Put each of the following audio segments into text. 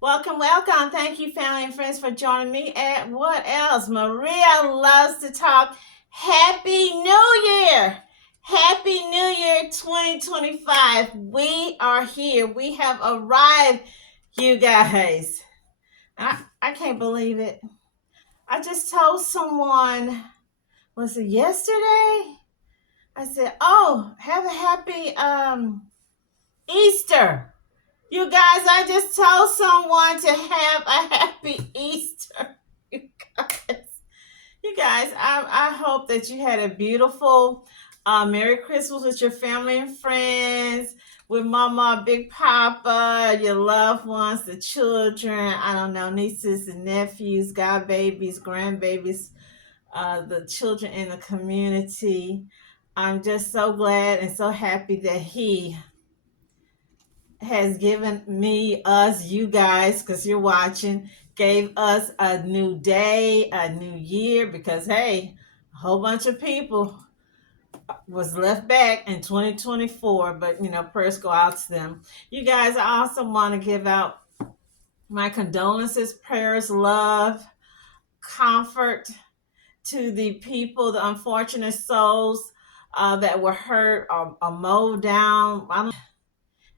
Welcome, welcome. Thank you, family and friends, for joining me at What Else? Maria loves to talk. Happy New Year! Happy New Year 2025. We are here. We have arrived, you guys. I can't believe it. I just told someone, was it yesterday? I said, oh, have a happy Easter. You guys, I just told someone to have a happy Easter. You guys, I hope that you had a beautiful Merry Christmas with your family and friends, with Mama, Big Papa, your loved ones, the children, I don't know, nieces and nephews, godbabies, grandbabies, the children in the community. I'm just so glad and so happy that he has given me, us, you guys, because you're watching, gave us a new day, a new year, because hey, a whole bunch of people was left back in 2024, but prayers go out to them. You guys, I also want to give out my condolences, prayers, love, comfort to the people, the unfortunate souls that were hurt or mowed down.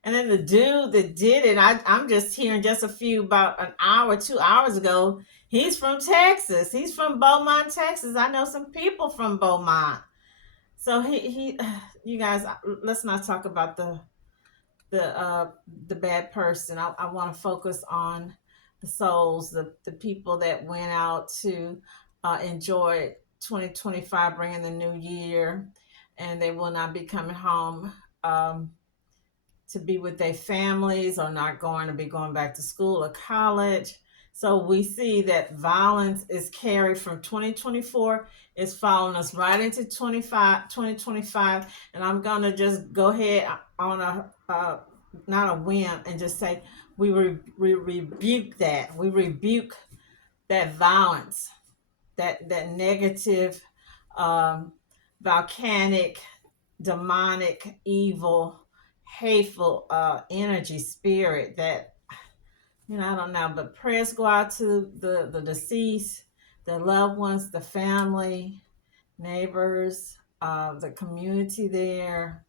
And then the dude that did it, I'm just hearing just a few about an hour, 2 hours ago. He's from Texas. He's from Beaumont, Texas. I know some people from Beaumont. So he you guys, let's not talk about the bad person. I want to focus on the souls, the people that went out to enjoy 2025, bringing the new year, and they will not be coming home. To be with their families, or not going to be going back to school or college. So we see that violence is carried from 2024. It's following us right into 2025. And I'm going to just go ahead on not a whim, and just say we rebuke that. We rebuke that violence, that negative, um, volcanic, demonic, evil, hateful energy, spirit that, I don't know. But prayers go out to the deceased, the loved ones, the family, neighbors, the community there,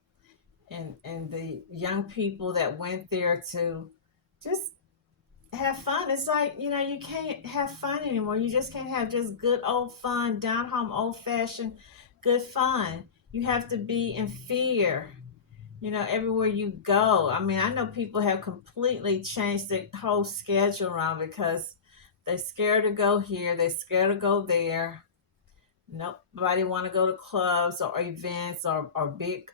and the young people that went there to just have fun. It's like, you can't have fun anymore. You just can't have just good old fun, down home, old fashioned good fun. You have to be in fear, everywhere you go. I mean, I know people have completely changed their whole schedule around because they're scared to go here, they're scared to go there. Nobody want to go to clubs or events or big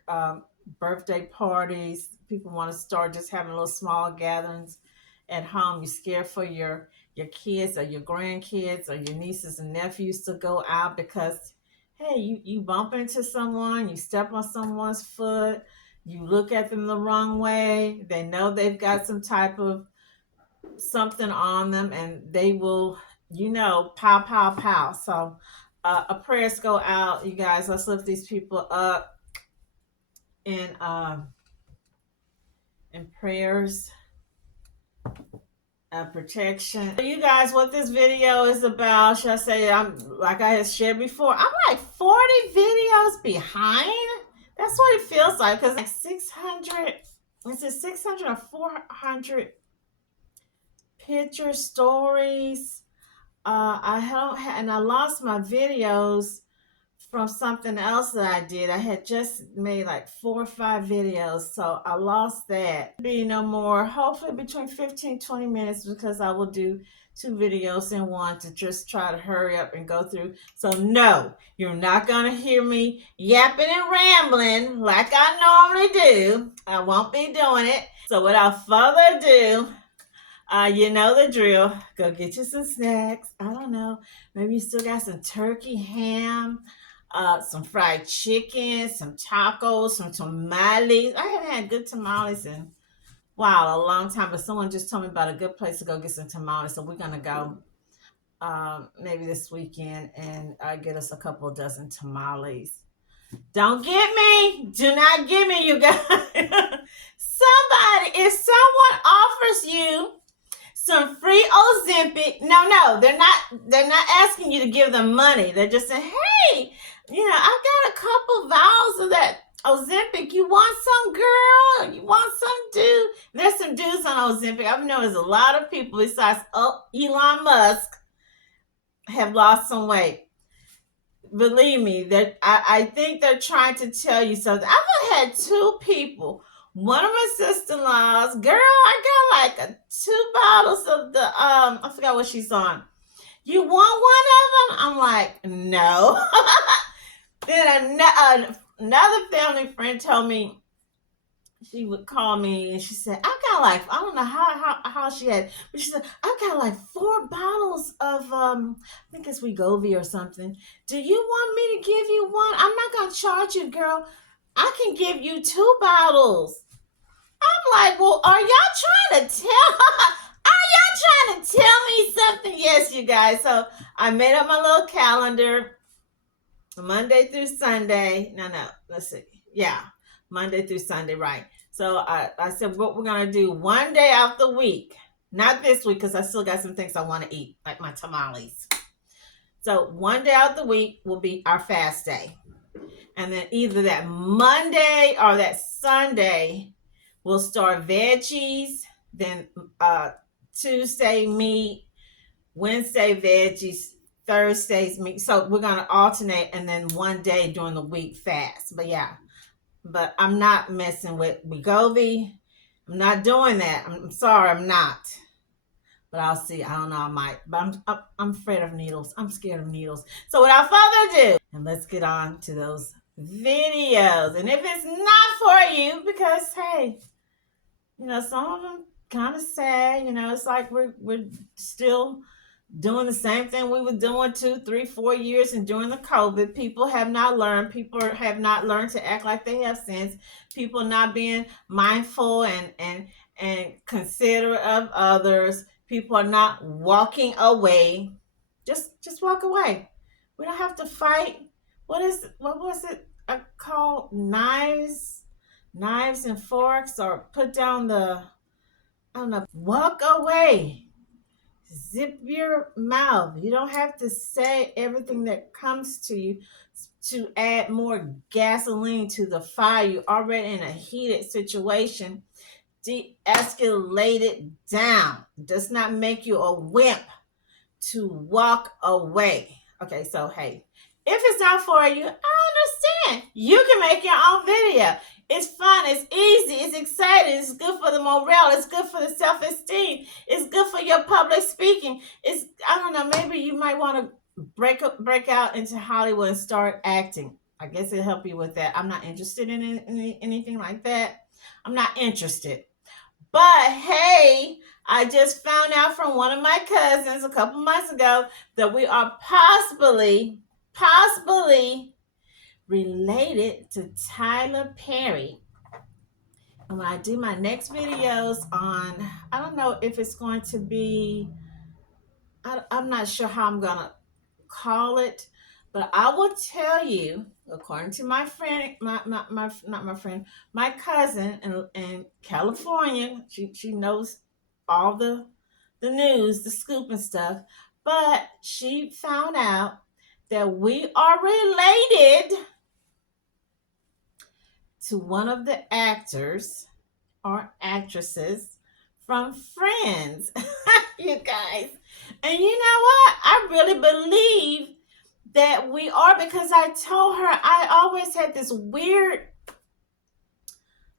birthday parties. People want to start just having little small gatherings at home. You're scared for your kids or your grandkids or your nieces and nephews to go out because, hey, you bump into someone, you step on someone's foot, you look at them the wrong way. They know they've got some type of something on them, and they will, pow, pow, pow. So a prayers go out, you guys. Let's lift these people up in prayers, protection. So you guys, what this video is about, should I say, I'm like I had shared before, I'm like 40 videos behind. That's what it feels like, because like 600, is it 600 or 400 picture stories? I don't have, and I lost my videos from something else that I did. I had just made like 4 or 5 videos, so I lost that. Be no more, hopefully between 15-20 minutes, because I will do 2 videos in one to just try to hurry up and go through. So no, you're not gonna hear me yapping and rambling like I normally do. I won't be doing it. So without further ado, you know the drill. Go get you some snacks. I don't know. Maybe you still got some turkey, ham, some fried chicken, some tacos, some tamales. I haven't had good tamales in, wow, a long time. But someone just told me about a good place to go get some tamales. So we're going to go maybe this weekend and get us a couple of dozen tamales. Don't get me. Do not get me, you guys. Somebody, if someone offers you some free Ozempic. No, they're not asking you to give them money. They're just saying, hey, I got a couple vials of that Ozempic. You want some, girl? You want some, dude? There's some dudes on Ozempic. I've noticed a lot of people besides Elon Musk have lost some weight. Believe me, that I think they're trying to tell you something. I've had two people. One of my sister-in-laws, girl, I got like 2 bottles of the I forgot what she's on. You want one of them? I'm like, no. Then another family friend told me, she would call me and she said, I got like, I don't know how she had, but she said, I got like 4 bottles of I think it's Wegovy or something. Do you want me to give you one? I'm not gonna charge you, girl. I can give you 2 bottles. I'm like, well, are y'all trying to tell me something? Yes, you guys. So I made up my little calendar, Monday through Sunday. No, let's see. Yeah, Monday through Sunday, right. So I said, what we're going to do one day out the week, not this week, because I still got some things I want to eat, like my tamales. So one day out the week will be our fast day. And then either that Monday or that Sunday, we'll start veggies, then Tuesday meat, Wednesday veggies, Thursdays meat. So we're going to alternate, and then one day during the week fast. But yeah. But I'm not messing with Wegovy. I'm not doing that. I'm sorry, I'm not. But I'll see. I don't know. I might. But I'm afraid of needles. I'm scared of needles. So without further ado, and let's get on to those videos. And if it's not for you, because hey, some of them kind of sad. It's like we're still doing the same thing we were doing 2, 3, 4 years, and during the COVID, people have not learned. People have not learned to act like they have sense. People not being mindful and considerate of others. People are not walking away. Just walk away. We don't have to fight. What was it called? Knives and forks, or put down I don't know. Walk away. Zip your mouth. You don't have to say everything that comes to you to add more gasoline to the fire. You're already in a heated situation. De-escalate it down. It does not make you a wimp to walk away. Okay, so hey, if it's not for you, I understand. You can make your own video. It's fun, it's easy, it's exciting, it's good for the morale, it's good for the self-esteem, it's good for your public speaking. I don't know, maybe you might want to break out into Hollywood and start acting. I guess it'll help you with that. I'm not interested in anything like that. I'm not interested. But hey, I just found out from one of my cousins a couple months ago that we are possibly related to Tyler Perry. And when I do my next videos on, I don't know if it's going to be, I'm not sure how I'm going to call it, but I will tell you, according to my friend, my cousin in California, she knows all the news, the scoop and stuff, but she found out that we are related to one of the actors or actresses from Friends. You guys. And you know what? I really believe that we are, because I told her I always had this weird,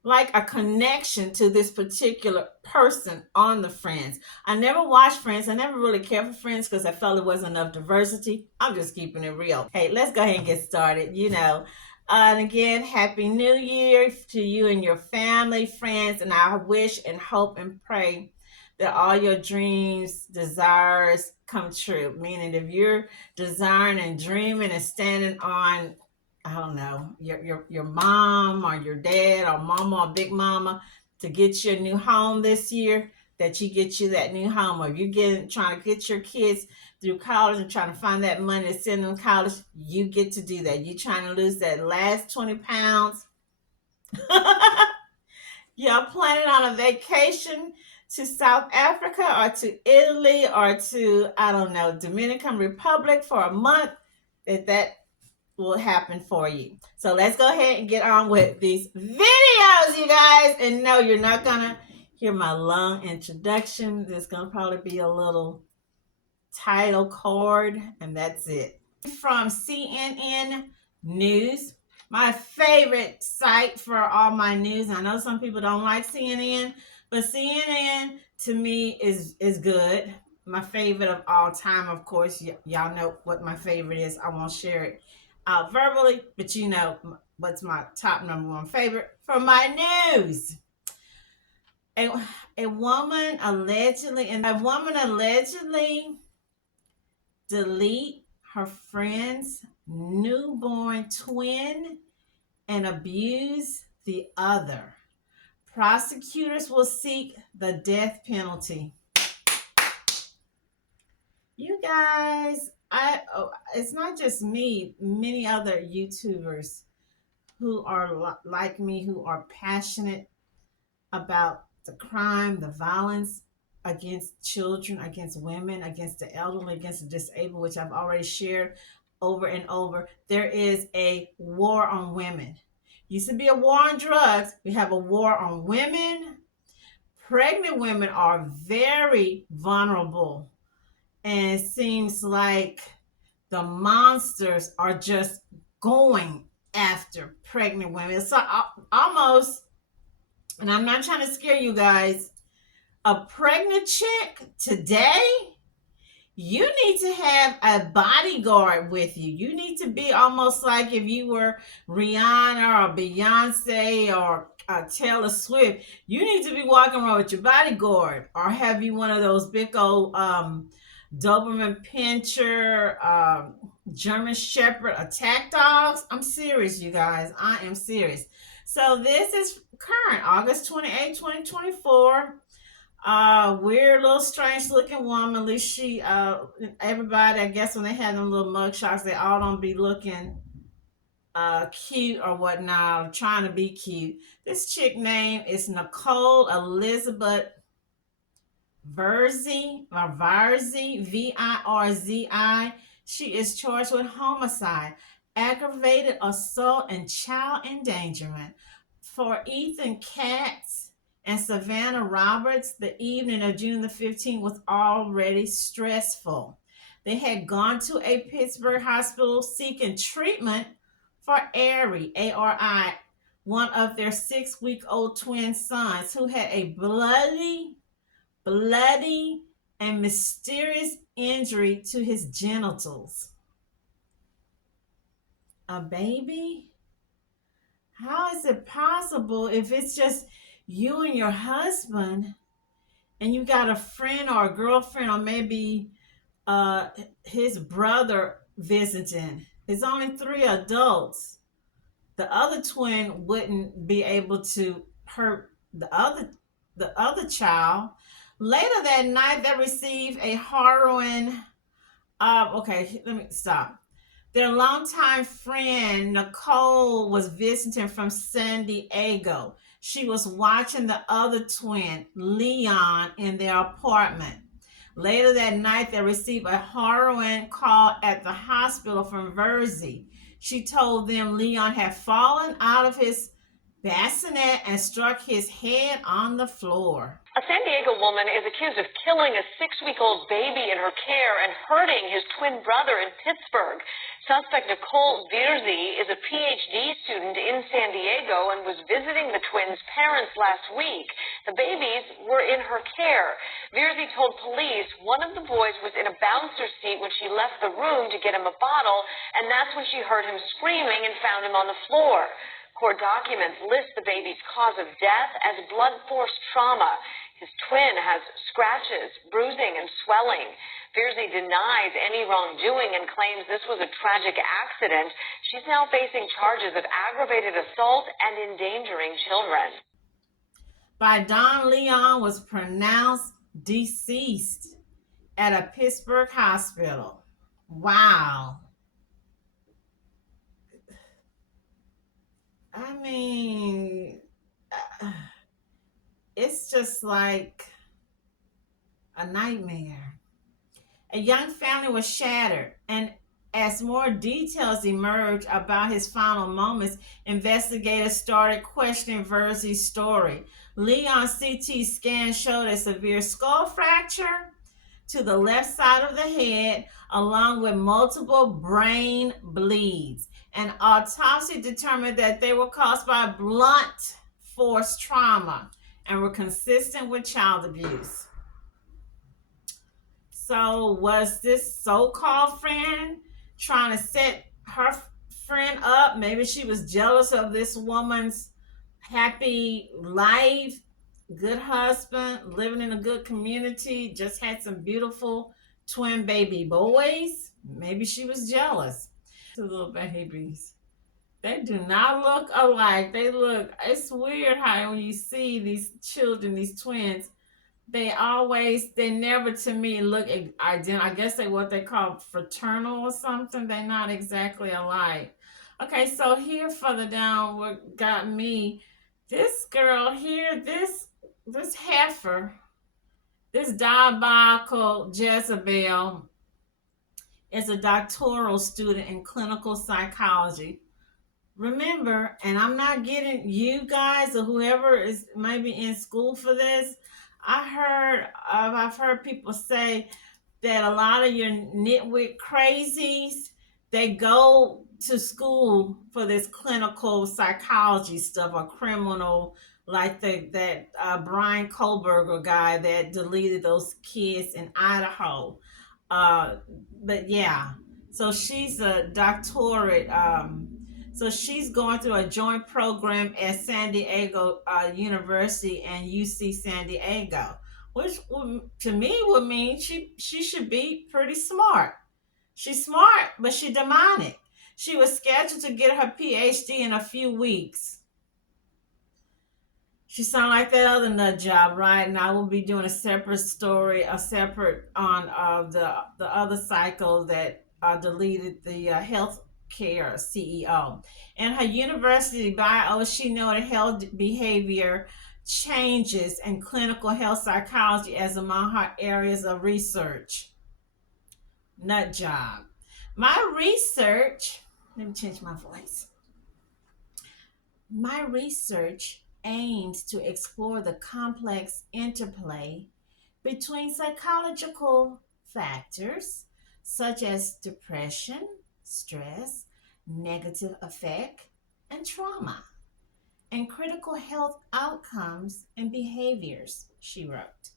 like a connection to this particular person on the Friends. I never watched Friends. I never really cared for Friends because I felt it wasn't enough diversity. I'm just keeping it real. Hey, let's go ahead and get started. And again, Happy New Year to you and your family, friends. And I wish and hope and pray that all your dreams, desires come true. Meaning if you're desiring and dreaming and standing on, I don't know, your mom or your dad or mama or big mama to get you a new home this year, that you get you that new home. Or if you're trying to get your kids through college and trying to find that money to send them to college, you get to do that. You're trying to lose that last 20 pounds. You're planning on a vacation to South Africa or to Italy or to, I don't know, Dominican Republic for a month, that will happen for you. So let's go ahead and get on with these videos, you guys. And no, you're not gonna hear my long introduction. There's gonna probably be a little title card, and that's it. From CNN News, my favorite site for all my news. I know some people don't like CNN, but CNN to me is good. My favorite of all time, of course. Y'all know what my favorite is. I won't share it out verbally, but you know what's my top number one favorite for my news. A, a woman allegedly delete her friend's newborn twin and abuse the other. Prosecutors will seek the death penalty. You guys, it's not just me, many other YouTubers who are like me, who are passionate about the crime, the violence against children, against women, against the elderly, against the disabled, which I've already shared over and over. There is a war on women. Used to be a war on drugs. We have a war on women. Pregnant women are very vulnerable, and it seems like the monsters are just going after pregnant women. So almost, and I'm not trying to scare you guys, a pregnant chick today, you need to have a bodyguard with you. You need to be almost like if you were Rihanna or Beyonce or Taylor Swift. You need to be walking around with your bodyguard, or have you one of those big old Doberman Pinscher, German Shepherd attack dogs. I'm serious, you guys. I am serious. So this is current, August 28, 2024. Weird little strange looking woman. At least she everybody, I guess when they have them little mug shots, they all don't be looking cute or whatnot, trying to be cute. This chick name is Nicole Elizabeth Virzi, or Virzi, Virzi. She is charged with homicide, aggravated assault, and child endangerment. For Ethan Katz and Savannah Roberts, the evening of June the 15th was already stressful. They had gone to a Pittsburgh hospital seeking treatment for Ari, one of their 6-week-old twin sons, who had a bloody, and mysterious injury to his genitals. A baby? How is it possible if it's just you and your husband and you got a friend or a girlfriend or maybe his brother visiting? There's only 3 adults. The other twin wouldn't be able to hurt the other child. Later that night, they received a harrowing. Okay, let me stop. Their longtime friend Nicole was visiting from San Diego. She was watching the other twin, Leon, in their apartment. Later that night, they received a harrowing call at the hospital from Virzi. She told them Leon had fallen out of his bassinet and struck his head on the floor. A San Diego woman is accused of killing a 6-week-old baby in her care and hurting his twin brother in Pittsburgh. Suspect Nicole Virzi is a PhD student in San Diego and was visiting the twins' parents last week. The babies were in her care. Virzi told police one of the boys was in a bouncer seat when she left the room to get him a bottle, and that's when she heard him screaming and found him on the floor. Court documents list the baby's cause of death as blunt force trauma. His twin has scratches, bruising, and swelling. Virzi denies any wrongdoing and claims this was a tragic accident. She's now facing charges of aggravated assault and endangering children. By dawn, Leon was pronounced deceased at a Pittsburgh hospital. Wow. I mean, it's just like a nightmare. A young family was shattered, and as more details emerged about his final moments, investigators started questioning Virzi's story. Leon's CT scan showed a severe skull fracture to the left side of the head, along with multiple brain bleeds. An autopsy determined that they were caused by blunt force trauma and were consistent with child abuse. So, was this so called friend trying to set her friend up? Maybe she was jealous of this woman's happy life, good husband, living in a good community, just had some beautiful twin baby boys. Maybe she was jealous. Two little babies. They do not look alike. It's weird how when you see these children, these twins, they never to me look identical. I guess they what they call fraternal or something. They're not exactly alike. Okay, so here further down, what got me, this girl here, this heifer, this diabolical Jezebel is a doctoral student in clinical psychology. Remember, and I'm not getting you guys or whoever is maybe in school for this. I've heard people say that a lot of your nitwit crazies, they go to school for this clinical psychology stuff or criminal, like that Brian Kohlberger guy that deleted those kids in Idaho. Uh, but yeah, so she's a doctorate. So she's going through a joint program at San Diego University and UC San Diego, which to me would mean she should be pretty smart. She's smart, but she demonic. She was scheduled to get her PhD in a few weeks. She sound like that other nut job, right? And I will be doing a separate story, a separate on the other cycle that deleted the health care CEO. In her university bio, she noted health behavior changes and clinical health psychology as among her areas of research. Nut job. My research, let me change my voice. My research aims to explore the complex interplay between psychological factors such as depression, stress, negative affect, and trauma, and critical health outcomes and behaviors, she wrote.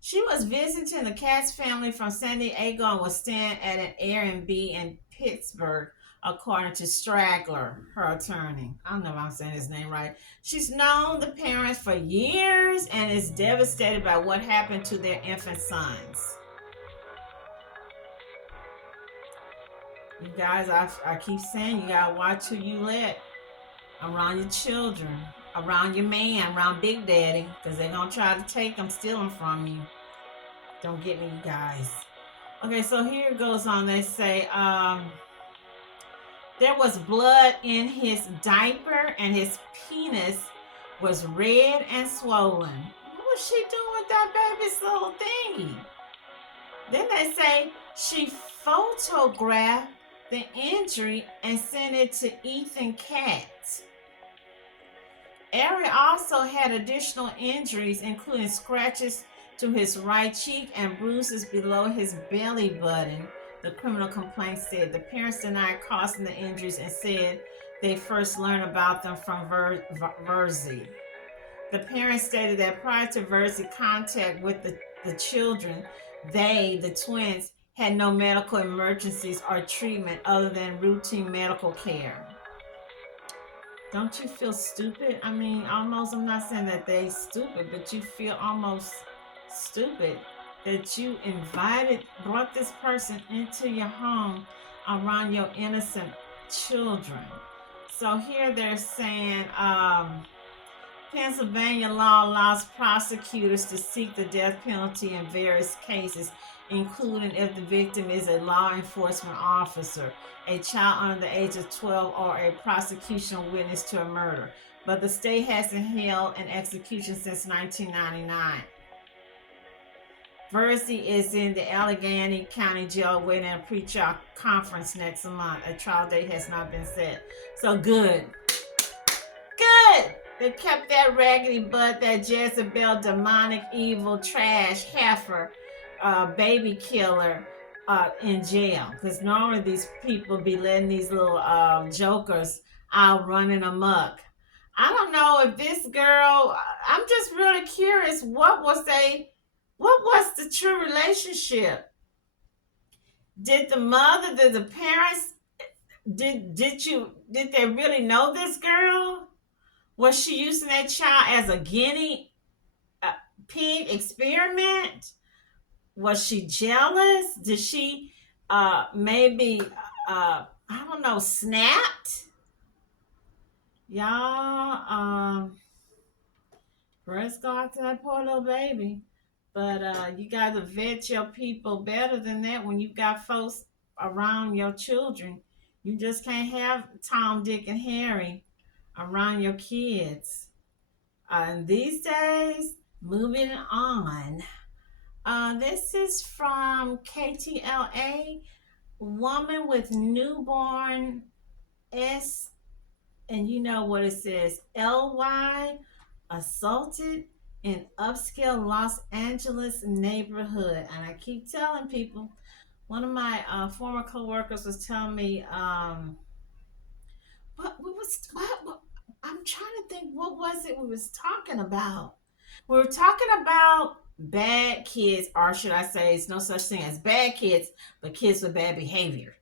She was visiting the Katz family from San Diego and was staying at an Airbnb in Pittsburgh, according to Straggler, her attorney. I don't know if I'm saying his name right. She's known the parents for years and is devastated by what happened to their infant sons. You guys, I keep saying you gotta watch who you let around your children, around your man, around Big Daddy, because they're gonna try to take them, steal them from you. Don't get me, you guys. Okay, so here it goes on. They say there was blood in his diaper and his penis was red and swollen. What was she doing with that baby's little thingy? Then they say she photographed the injury and sent it to Ethan Katz. Ari also had additional injuries, including scratches to his right cheek and bruises below his belly button. The criminal complaint said the parents denied causing the injuries and said they first learned about them from Virzi. The parents stated that prior to Virzi contact with the children, they, the twins, had no medical emergencies or treatment other than routine medical care. Don't you feel stupid? I mean, almost, I'm not saying that they stupid, but you feel almost stupid that you brought this person into your home around your innocent children. So here they're saying Pennsylvania law allows prosecutors to seek the death penalty in various cases, including if the victim is a law enforcement officer, a child under the age of 12, or a prosecution witness to a murder. but the state hasn't held an execution since 1999. Virzi is in the Allegheny County Jail waiting a pre-trial conference next month. A trial date has not been set. So good. Good! They kept that raggedy butt, that Jezebel, demonic, evil, trash, heifer, baby killer in jail. Because normally these people be letting these little jokers out running amok. I don't know if this girl, I'm just really curious, what was the true relationship? Did the parents, did they really know this girl? Was she using that child as a guinea pig experiment? Was she jealous? Did she maybe I don't know, snapped? Y'all, press God to that poor little baby. But you gotta vet your people better than that when you got folks around your children. You just can't have Tom, Dick, and Harry around your kids. And these days, moving on. This is from KTLA. Woman with newborn S, and you know what it says, LY, assaulted in upscale Los Angeles neighborhood. And I keep telling people, one of my former coworkers was telling me, what I'm trying to think, what was it we was talking about? We were talking about bad kids, or should I say, it's no such thing as bad kids, but kids with bad behavior.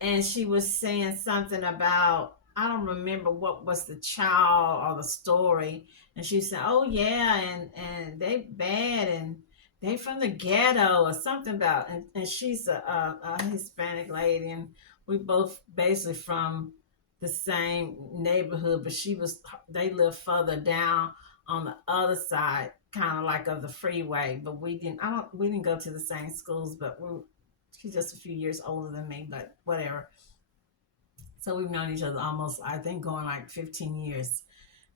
And she was saying something about, I don't remember what was the child or the story. And she said, "Oh yeah, and they bad, and they from the ghetto or something about." And she's a Hispanic lady, and we both basically from the same neighborhood, but they live further down on the other side, kind of like of the freeway. But we didn't go to the same schools, but she's just a few years older than me, but whatever. So we've known each other almost, I think, going like 15 years.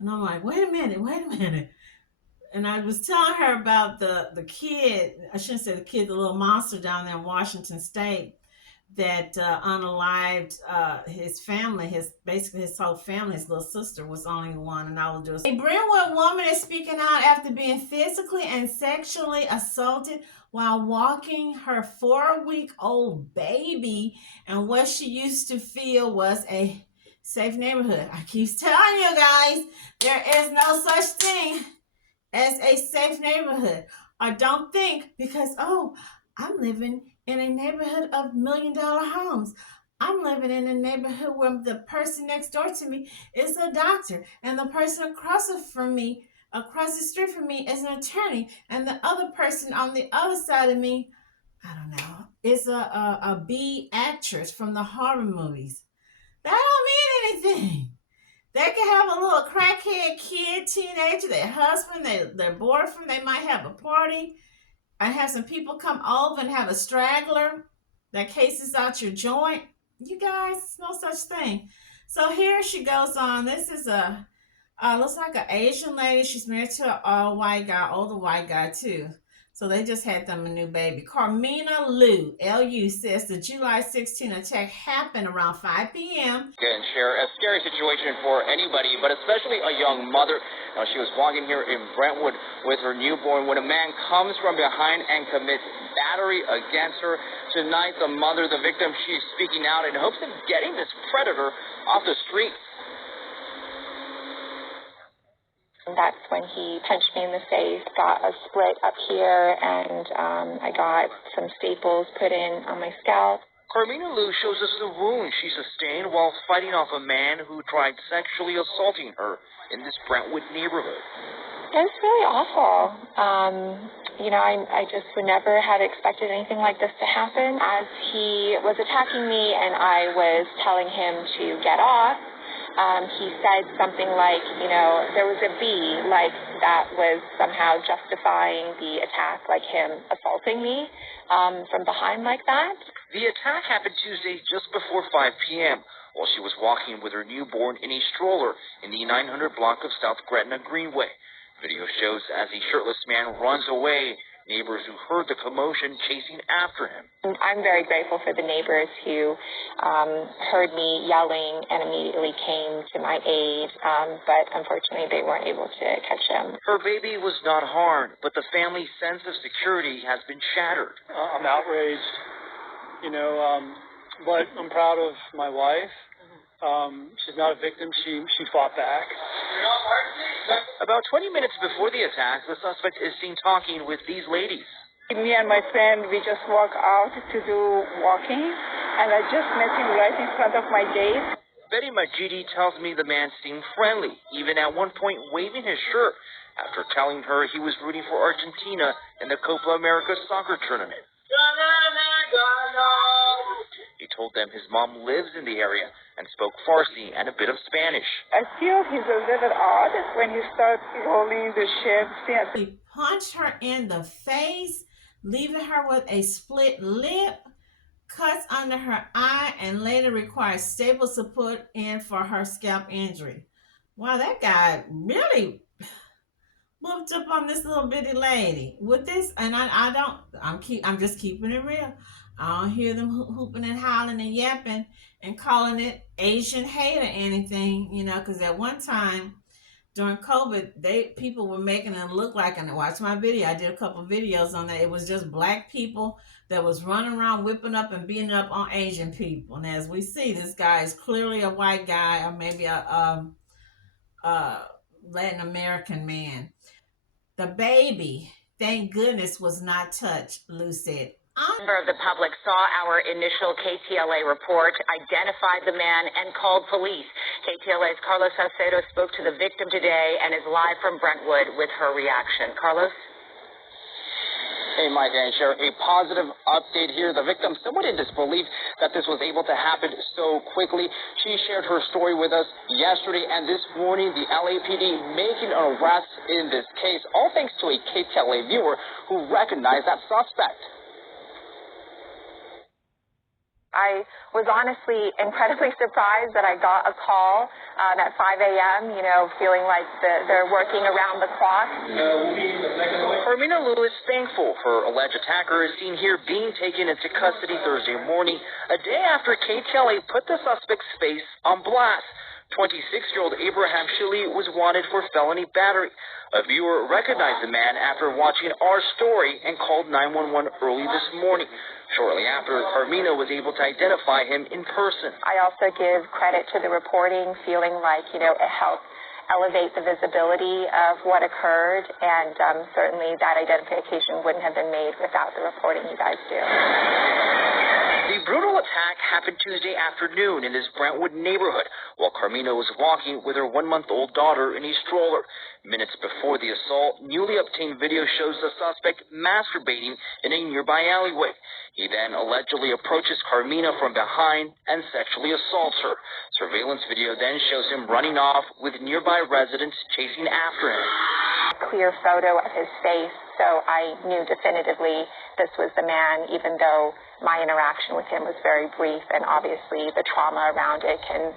And I'm like, wait a minute. And I was telling her about the kid, I shouldn't say the kid, the little monster down there in Washington State that unalived his family, basically his whole family. His little sister was only one, and I will just. A Brentwood woman is speaking out after being physically and sexually assaulted while walking her 4-week-old baby, and what she used to feel was a safe neighborhood. I keep telling you guys, there is no such thing as a safe neighborhood. I don't think because, oh, I'm living in a neighborhood of $1 million homes. I'm living in a neighborhood where the person next door to me is a doctor, and the person across the street from me, is an attorney, and the other person on the other side of me, I don't know, is a B actress from the horror movies. That don't mean anything. They can have a little crackhead kid, teenager, their husband, their boyfriend. They might have a party and have some people come over and have a straggler that cases out your joint. You guys, no such thing. So here she goes on. This is looks like an Asian lady. She's married to an older white guy too. So they just had them a new baby. Carmina Lu, Lu, says the July 16 attack happened around 5 p.m. And share a scary situation for anybody, but especially a young mother. Now, she was walking here in Brentwood with her newborn when a man comes from behind and commits battery against her. Tonight, the mother, the victim, she's speaking out in hopes of getting this predator off the street. That's when he punched me in the face, got a split up here, and I got some staples put in on my scalp. Carmina Lu shows us the wound she sustained while fighting off a man who tried sexually assaulting her in this Brentwood neighborhood. It was really awful. I just would never have expected anything like this to happen. As he was attacking me and I was telling him to get off, he said something like, there was a B, like that was somehow justifying the attack, like him assaulting me from behind like that. The attack happened Tuesday just before 5 p.m. while she was walking with her newborn in a stroller in the 900 block of South Gretna Greenway. Video shows as the shirtless man runs away, neighbors who heard the commotion chasing after him. I'm very grateful for the neighbors who heard me yelling and immediately came to my aid, but unfortunately they weren't able to catch him. Her baby was not harmed, but the family's sense of security has been shattered. I'm outraged, but I'm proud of my wife. She's not a victim. She fought back. About 20 minutes before the attack, the suspect is seen talking with these ladies. Me and my friend, we just walk out to do walking, and I just met him right in front of my gate. Betty Majidi tells me the man seemed friendly, even at one point waving his shirt after telling her he was rooting for Argentina in the Copa America soccer tournament. He told them his mom lives in the area and spoke Farsi and a bit of Spanish. I feel he's a little odd when he starts rolling the shit. He punched her in the face, leaving her with a split lip, cuts under her eye, and later required stable support in for her scalp injury. Wow, that guy really whooped up on this little bitty lady with this, and I'm just keeping it real. I don't hear them hooping and howling and yapping and calling it Asian hate or anything, because at one time during COVID, people were making it look like, and watch my video, I did a couple videos on that, it was just black people that was running around whipping up and beating up on Asian people. And as we see, this guy is clearly a white guy or maybe a Latin American man. The baby, thank goodness, was not touched, Lou said. A member of the public saw our initial KTLA report, identified the man, and called police. KTLA's Carlos Salcedo spoke to the victim today and is live from Brentwood with her reaction. Carlos? Hey, Mike, and share a positive update here. The victim, somewhat in disbelief that this was able to happen so quickly. She shared her story with us yesterday, and this morning the LAPD making an arrest in this case, all thanks to a KTLA viewer who recognized that suspect. I was honestly incredibly surprised that I got a call at 5 a.m., feeling like they're working around the clock. Carmina Lu is thankful her alleged attacker is seen here being taken into custody Thursday morning, a day after KTLA put the suspect's face on blast. 26-year-old Abraham Shili was wanted for felony battery. A viewer recognized the man after watching our story and called 911 early this morning. Shortly after, Carmina was able to identify him in person. I also give credit to the reporting, feeling like, it helped elevate the visibility of what occurred, and certainly that identification wouldn't have been made without the reporting you guys do. The brutal attack happened Tuesday afternoon in this Brentwood neighborhood while Carmina was walking with her one-month-old daughter in a stroller. Minutes before the assault, newly obtained video shows the suspect masturbating in a nearby alleyway. He then allegedly approaches Carmina from behind and sexually assaults her. Surveillance video then shows him running off with nearby residents chasing after him. Clear photo of his face, so I knew definitively this was the man, even though my interaction with him was very brief, and obviously the trauma around it can,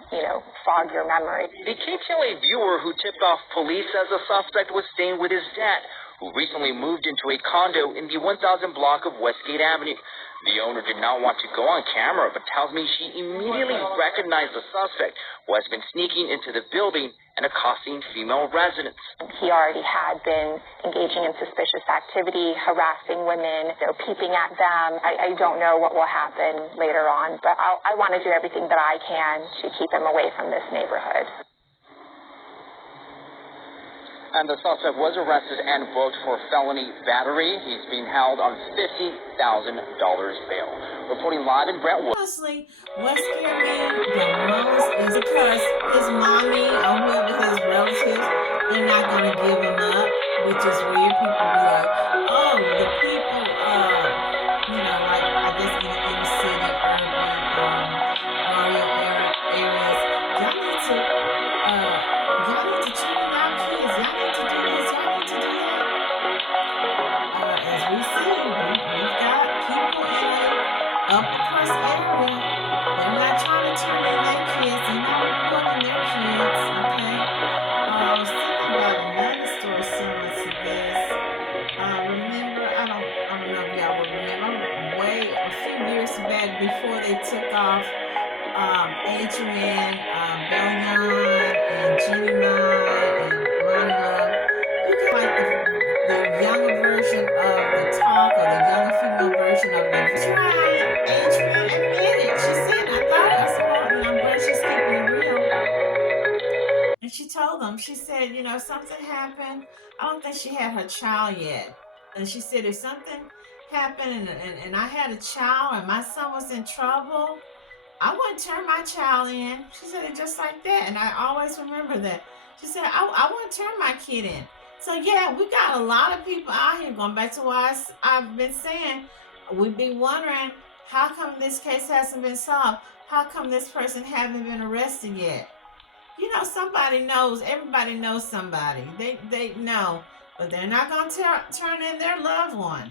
fog your memory. The KTLA viewer who tipped off police says the suspect was staying with his dad, who recently moved into a condo in the 1000 block of Westgate Avenue. The owner did not want to go on camera, but tells me she immediately recognized the suspect, who has been sneaking into the building and accosting female residents. He already had been engaging in suspicious activity, harassing women, peeping at them. I don't know what will happen later on, but I want to do everything that I can to keep him away from this neighborhood. And the suspect was arrested and booked for felony battery. He's being held on $50,000 bail. Reporting live in Brentwood. Honestly, what scared me the most is because his mommy or whoever his relatives, they're not going to give him up, which is weird. People be like, oh, the people, like I guess in the inner city, urban, rural areas, y'all need to train our kids. Y'all need to do this. Y'all need to do that. As we see, we've got people in upper crust area. They're not trying to turn in their kids took off Adrian, Bellion, and Jeannie Mai, and Lonnie Love. You get like the younger version of the talk, or the younger female version of the. That's right. Adrian admitted. She said, I thought, I said, well, I'm glad she's keeping it real. And she told them, she said, something happened. I don't think she had her child yet. And she said, if something happened and I had a child and my son was in trouble, I wouldn't turn my child in. She said it just like that. And I always remember that. She said, I wouldn't turn my kid in. So, yeah, we got a lot of people out here, going back to what I've been saying. We'd be wondering, how come this case hasn't been solved? How come this person haven't been arrested yet? Somebody knows. Everybody knows somebody. They know. But they're not going to turn in their loved one.